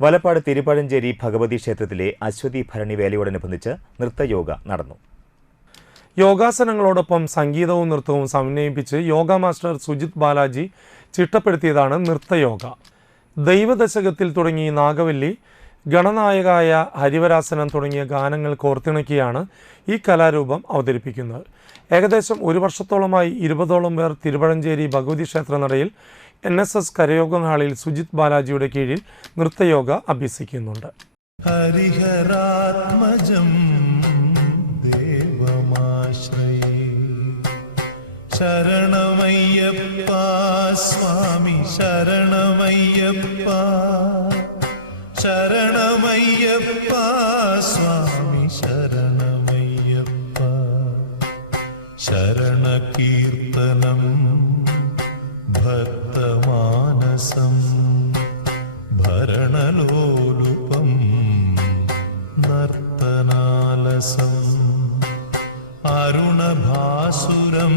വലപ്പാട് തിരുപ്പഴഞ്ചേരി ഭഗവതി ക്ഷേത്രത്തിലെ അശ്വതി ഭരണി വേലയോടനുബന്ധിച്ച് നൃത്തയോഗ നടന്നു. യോഗാസനങ്ങളോടൊപ്പം സംഗീതവും നൃത്തവും സമന്വയിപ്പിച്ച് യോഗ മാസ്റ്റർ സുജിത് ബാലാജി ചിട്ടപ്പെടുത്തിയതാണ് നൃത്തയോഗ. ദൈവദശകത്തിൽ തുടങ്ങി നാഗവല്ലി, ഗണനായകായ ഹരിവരാസനം തുടങ്ങിയ ഗാനങ്ങൾ കോർത്തിണക്കിയാണ് ഈ കലാരൂപം അവതരിപ്പിക്കുന്നത്. ഏകദേശം 1 വർഷത്തോളമായി 20ഓളം പേർ തിരുപ്പഴഞ്ചേരി ഭഗവതി ക്ഷേത്രനടയിൽ NSS കരയോഗ ഹാളിൽ സുജിത് ബാലാജിയുടെ കീഴിൽ നൃത്തയോഗ അഭ്യസിക്കുന്നുണ്ട്. ഹരിഹരാത്മജം ശരണമയ്യപ്പ സ്വാമി ശരണമയ്യപ്പ ശരണമയ്യപ്പ സ്വാമി ശരണമയ്യപ്പ ശരണകീർത്തനം ഭക്തമാനസം ഭരണലോലുപം നർത്തനാലസം അരുണഭാസുരം